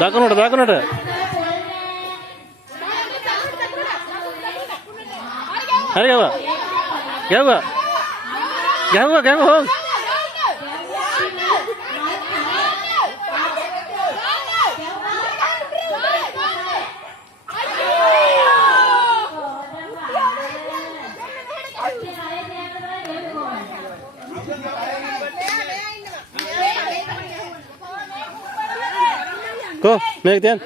Dakunut. Hari apa? Gawa. Go, make it.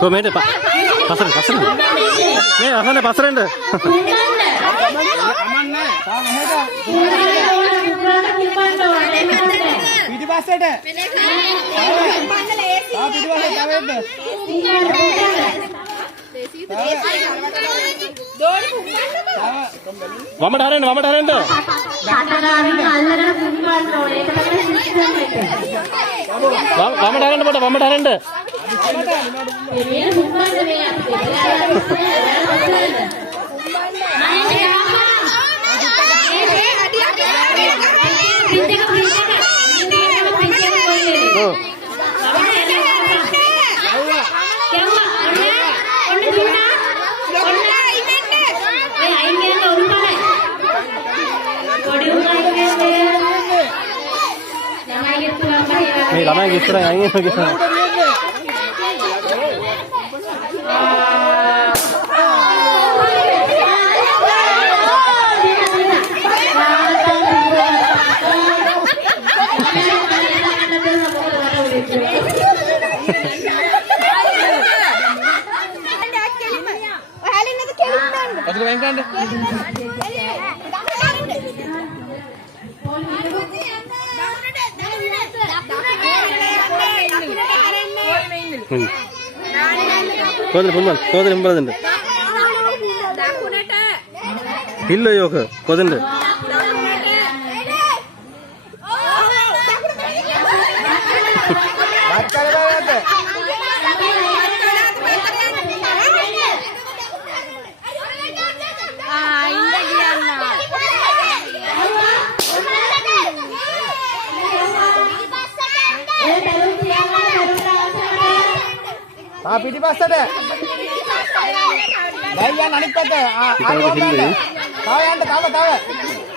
Go, mate. Pasar. Nee, asal pasar ende. Wama dharen. Wama dharen. Lamanya gitu lah, yang ini begitu. Kodin impradende. Hillo yoke kodinde. Pidi pasta deh. Bayan anik pasta.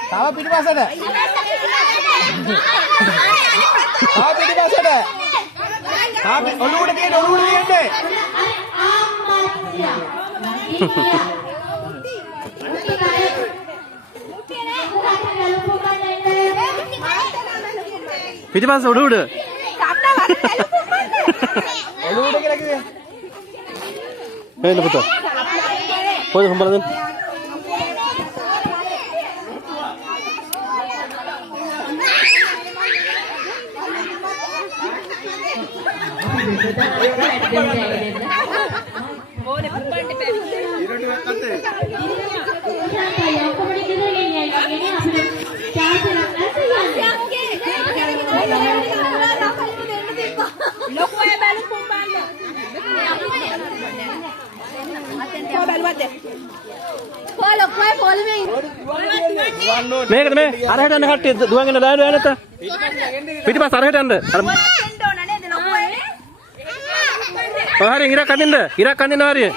Tawa pidi pasta deh. Pidi pasta deh. Olu udah deh. Pidi pasta udah. Olu udah lagi. Ini betul. Kau yang kembali මේකද මේ අරහෙට යන කට්ටිය දුවගෙන දායන යන නැත පිටිපස්ස අරහෙට යන්න අර ඔය හරිය ඉරක් අඳින්න හරිය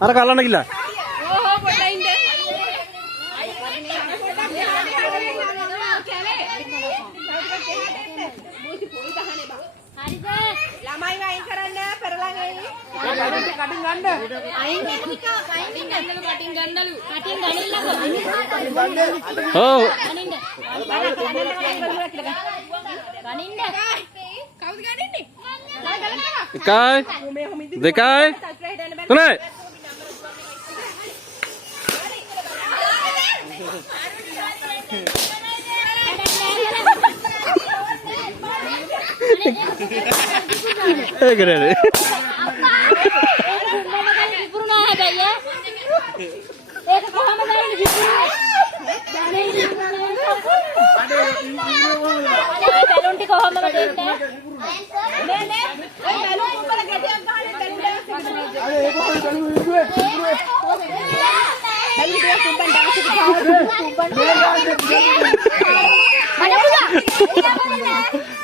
අර කල්ලන්න ගිල්ලා ළමයි වයින් කරන්න පෙරලන් එයි. කටින් ගන්න. අයින් කටින් ගන්නලු. කටින් ගනින්නකෝ. ඔව්. ගනින්න. ගනින්න. කවුද ගනින්නේ? එකයි දෙකයි තුනයි ඒකනේ විපුරුණා හැබැයි ඒක කොහමද ගන්නේ විපුරුණා බැලුන් ටික කොහමද දෙන්නේ නේ ඔය බැලුන් උඹල ගැටියක් ගහන්නේ බැලුන් ටික අර ඒක කොහොමද බැලුන් ටික කුඹන් ඩාන්ස් එක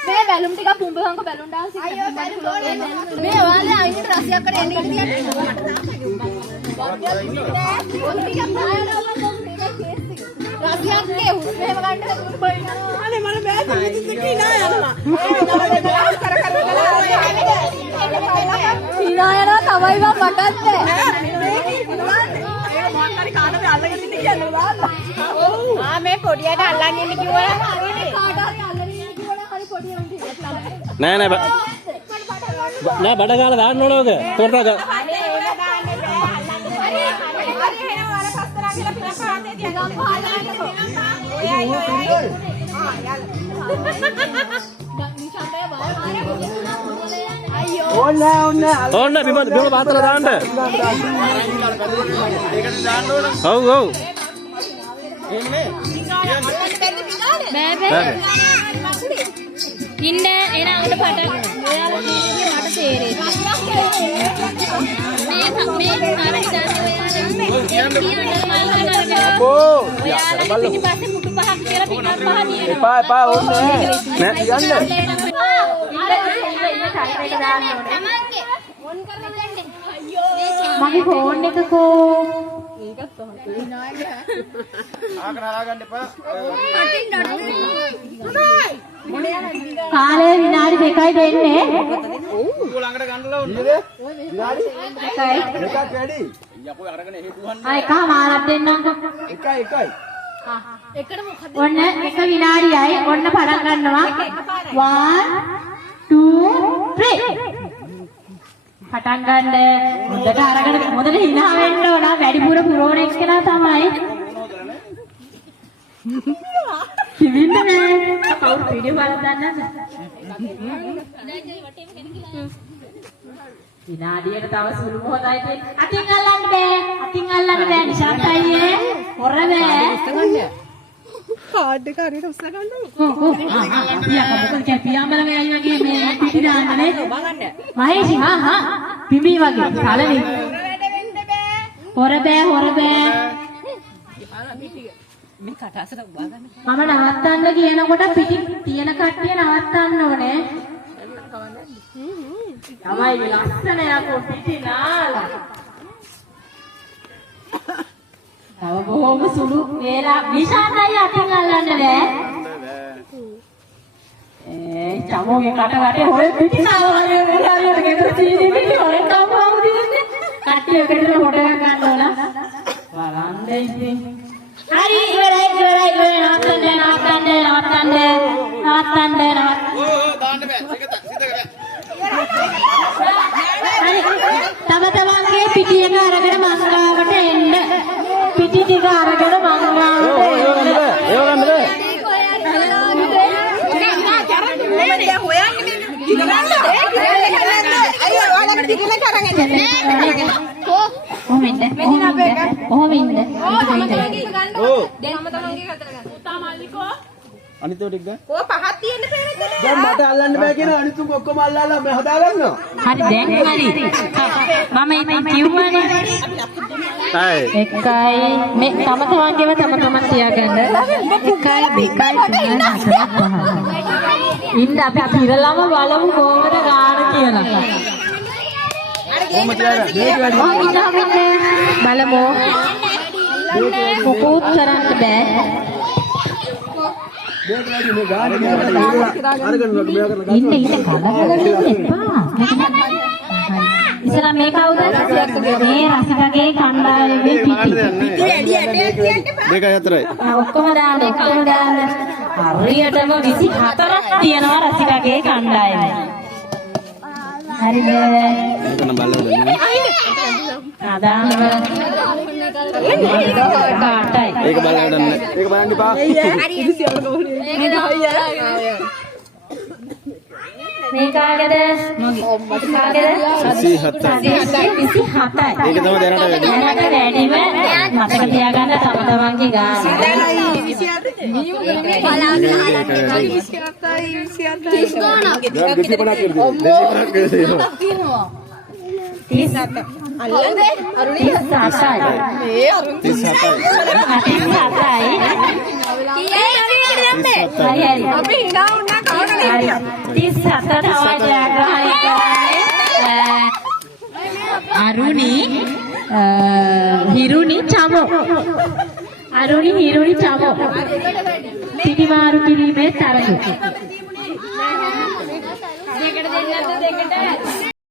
මේ බැලුම් ටික පුඹහංක බැලුම් ඩාන්ස් එක මේ ඔයාලා අයින්ට රසයක් කරේ එන්නේ ඉතින් රසයක් නේ මෙහෙම ගන්න අනේ මම බෑ පිටින් කිනා යනවා කර කිනා යනවා තමයි මම මටත් මාකාරි කාටද අල්ලගෙන ඉන්නේ කියන්නේ දාලා ඔව් මේ පොඩියට අල්ලන් ඉන්න කිව්වලා නෑ නෑ නෑ බඩ ගාලා දාන්න ඕන ඔක තොරට අනේ ඒක දාන්න බෑ හරි එහෙනම් අර පස්තරා කියලා පිටපහතේ තියගම් පහලන්න ඔය අය ඔය ඕන්න බිම පාතල දාන්න ඒකට දාන්න ඕන ඔව් ඔව් බෑ ඉන්න එන අඟට පට ඔයාලා කියන්නේ මට තේරෙන්නේ මේ ඔයාලා පිටිපස්සේ මුටු පහක් කියලා පිටක් පහ තියෙනවා එපා ඕන්නේ නෑ යන්න මගේ ෆෝන් එකකෝ කාලේ විනාඩි 2යි දෙන්නේ ළඟට ගන්නලා උන්නේ විනාඩි 2යි එකක් වැඩි යකෝ අරගෙන එහෙ දුවන්න එකමාරක් දෙන්නම්කෝ එකයි එකට මොකද ඔන්න එක විනාඩියයි ඔන්න පටන් ගන්නවා 1 2 3 පටන් ගන්න හොඳට අරගෙන හොඳට hina වෙන්න ඕන වැඩිපුර පුරවන එක්කෙනා තමයි කිවින්නේ නෑ කවුරු වීඩියෝ බලන්න දන්නද විනාඩියට තව සුළු මොහොතයි තියෙන්නේ අතින් අල්ලන්න බෑ නිශාන්ත අයියේ හොර බෑ කාඩ් එක හරියට උස්ලා ගන්න ඕන මොකද කැපියාඹල මේ අය වගේ මේ පිටි දාන්නනේ මහේෂි හා පිඹි වගේ කලනේ හොර බෑ මේ කටහසට උවා ගන්න මම නවත්තන්න කියනකොට පිටි තියෙන කට්ටිය නවත්තන්න ඕනේ තමයි ලස්සන යකෝ පිටි නාලා තව බොහොම සුළු වේලා විශාලයි අතින් අල්ලන්න බෑ චමෝගේ කට වටේ හොය පිටි නාලා වගේ වෙලාවට ගෙදර තියෙන්නේ හොරෙන් කවුරුම දින්නේ කට්ටිය එකට ෆොටෝ එකක් ගන්න ඕන බලන්න ඉතින් හරි ඉවරයි නවත්තන්න දාන්න බෑ සිත තම තමන්ගේ පිටි එක අරගෙන මංගාවට එන්න පිටි ටික අරගෙන මංගාවට එන්න කොහොම ඉන්න ඕ තම තමන්ගේ කතර ගන්න. පුතා මල්ලිකෝ. අනිත් ඒවා ටික ගන්න. කෝ පහක් තියෙන්න පෙරේද? දැන් මට අල්ලන්න බෑ කියන අනිතුම ඔක්කොම අල්ලලා මම හදා ගන්නවා. හරි දැන් හරි මම ඉතින් කිව්වනේ හයි. එකයි මේ තම තමන්ගේව තම තමන් තියාගන්න 1 2 3 4 5 ඉන්න අපි කිරලම බලමු කොහොමද ගාන කියලා කොහොම තියාගන්න. මේක වැඩි. බලමු මොකුත් කරන්න බෑ මේක වැඩි මේ ගාන අරගෙන මෙයා කරලා ඉන්න කලබල එපා ඉස්සලා මේ කවුද මේ රසිකගේ කණ්ඩායමේ පිටි මේකයි හතරයි. ඔක්කොම දාන්න හරියටම 24ක් තියෙනවා රසිකගේ කණ්ඩායමේ හරිද මේක නම් බලලා දෙන්න. ආදාන කාටයි ඒක බලලා ගන්න. ඒක බලන්න එපා. මේ කාගේද මගේ කාගේද 27යි. 27යි ඒක තමයි දැනට වැඩි. දැනට වැඩිම මතක තියාගන්න තම තමන්ගේ ගාන දැන් 250ක් කරලා 37යි 37 අරුණි හිරුනි චමෝ අරුණි හිරුනි චමෝ පිටිමාරු කිරීමේ තරඟ දෙකට දෙන්නත් දෙකට